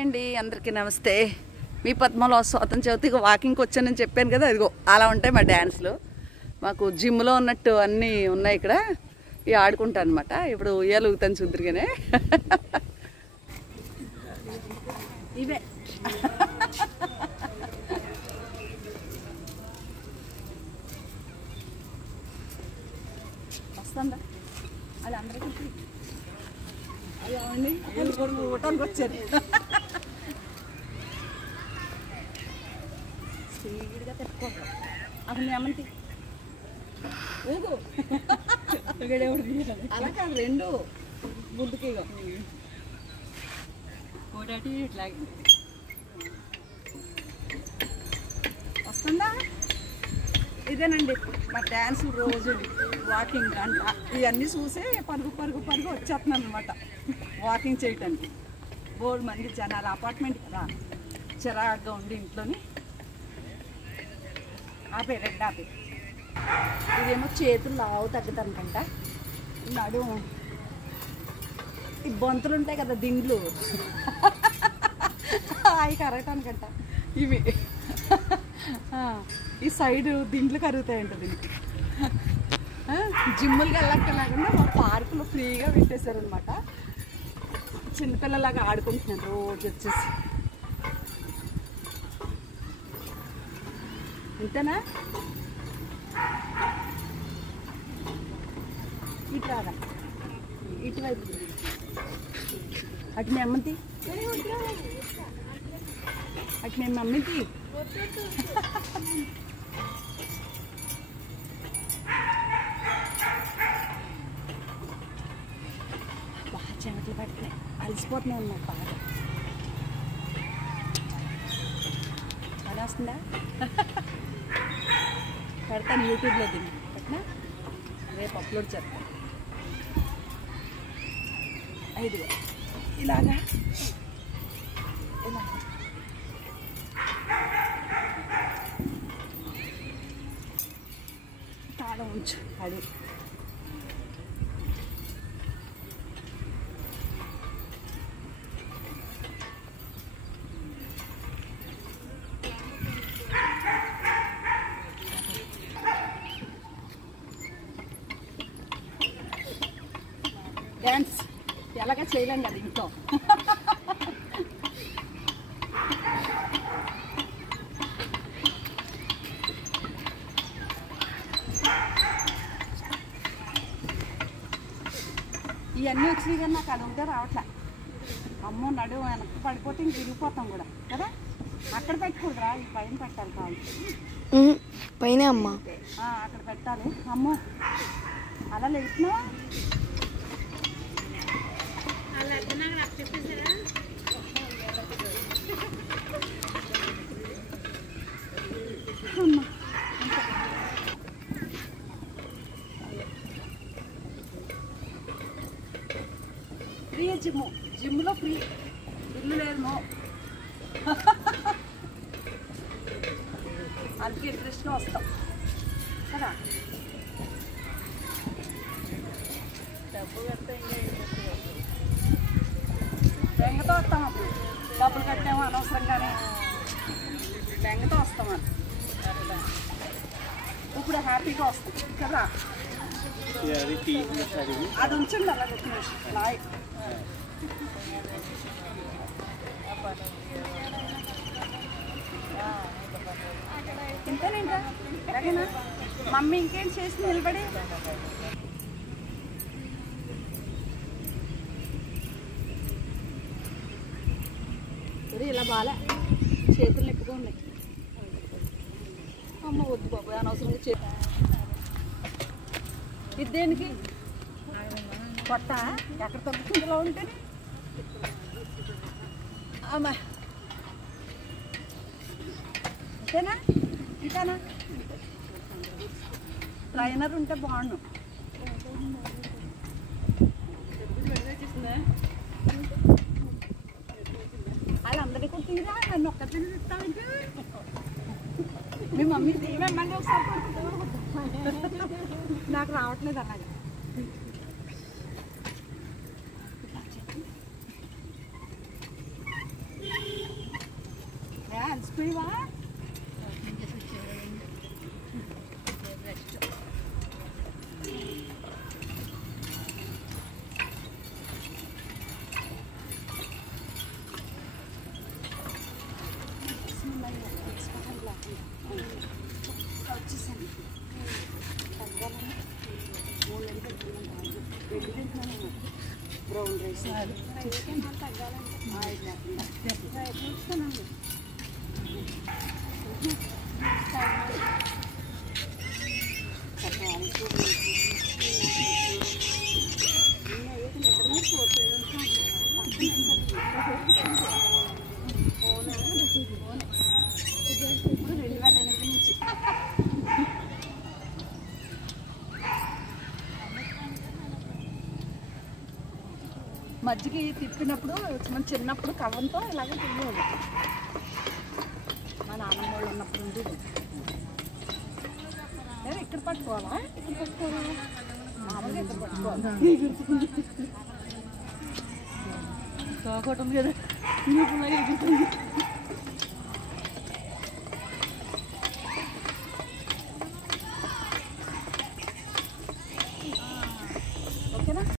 అండి అందరికీ నమస్తే. మీ పద్మలో స్వాతంత్ర చవితికి వాకింగ్కి వచ్చానని చెప్పాను కదా, అదిగో అలా ఉంటాయి మా డ్యాన్స్లు. మాకు జిమ్లో ఉన్నట్టు అన్నీ ఉన్నాయి ఇక్కడ. ఇవి ఆడుకుంటాను అనమాట. ఇప్పుడు ఉయ్యాలు ఊగుతాను చూద్దరుగానే. ఇవే వస్తుందా అది అందరికీ ఊటానికి వచ్చారు. స్పీడ్గా తెప్పుకోవడం అసలు మీ అమ్మకి ఊగు అలా కాదు, రెండు ముందుకి ఒకటి ఇట్లాగే వస్తుందా. ఇదేనండి మా డ్యాన్స్ రోజు వాకింగ్ అంట. ఇవన్నీ చూసే పరుగు పరుగు పరుగు వచ్చేస్తున్నాను అనమాట వాకింగ్ చేయటానికి. బోర్డు మంది జనాలు, అపార్ట్మెంట్ కదా, చిరాగ్గా ఉండి ఇంట్లోని ఆపే రెడ్ ఆపే. ఇదేమో చేతులు లావు తగ్గుతానుకంట. నడు ఈ బొంతులు ఉంటాయి కదా దిండ్లు, అవి కరగటానికంట. ఇవి ఈ సైడ్ దిండ్లు కరుగుతాయంట దీనికి. జిమ్ములకి వెళ్ళక్కర్లేకుండా మా పార్కులో ఫ్రీగా పెట్టేశారనమాట. చిన్నపిల్లలాగా ఆడుకుంటున్నాను రోజు వచ్చేసి. ఇంతేనా? ఇటు రాదా, ఇటువైపు అటు మీ అమ్మది, అటు మీ మమ్మీది. బాగా చెమటలు పట్టినాయి, అలసిపోతున్నాయి అన్నమాట బాగా. చాలా వస్తుందా? పెడతాను యూట్యూబ్లో దీన్ని పెట్టినా, రేపు అప్లోడ్ చేస్తాను. ఐదుగా ఇలాగా ఇలా తాళ ఉంచు. అది డ్యాన్స్ ఎలాగా చేయలేం కదా ఇంట్లో. ఇవన్నీ వచ్చినాయి కానీ నాకు అడుగుతా రావట్లే. అమ్మో నడు వెనక్కి పడిపోతే ఇంక విరిగిపోతాం కూడా కదా. అక్కడ పెట్టకూడదురా, ఈ పైన పెట్టాలి కావాలి. పైన అమ్మ అక్కడ పెట్టాలి. అమ్మో అలా లేచినా ఫ్రీ జిమ్లో ఫ్రీ, ఇల్లు లేదేమో. అందుకే ఇంట్రెస్ట్గా వస్తాం కదా. డబ్బు కడితే బెంగతో వస్తాం. అప్పుడు డబ్బులు కట్టాము అనవసరంగానే, బెంగతో వస్తామని. ఇప్పుడు హ్యాపీగా వస్తాం కదా. అది ఉంచండి అలా లాయ్. ఇంతేనేంటా అలాగేనా మమ్మీ? ఇంకేం చేసి నిలబడి ఇలా బాగా చేతులు నొప్పిగా ఉన్నాయి. అమ్మ వద్దు బాబు అనవసరంగా చే. ఇది దేనికి కొత్త ఎక్కడ తగ్గుతుంది ఇలా ఉంటేనే. అమ్మా అంతేనా? ఇంకానా ట్రైనర్ ఉంటే బాగుండు. వాళ్ళందరికీ కుట్టిరా, నన్ను ఒక్కటి ఇస్తామంటే. మీ మమ్మీ ఏమేమని ఒకసారి నాకు రావట్లేదు అలాగే. పోయివా వచ్చేసాను బ్రౌన్ రైస్ చూస్తానండి మజ్జిగ తిప్పినప్పుడు మన చిన్నప్పుడు కవ్వంతో ఇలాగే తినేవాళ్ళు మా నాన్నమ్మ వాళ్ళు ఉన్నప్పుడు ఉండేది ఇక్కడ పట్టుకోవాలా ఇక్కడ పట్టుకోవాలా మామూలుగా ఇక్కడ పట్టుకోవాలి తోకోవటం కదా ఎగురుతుంది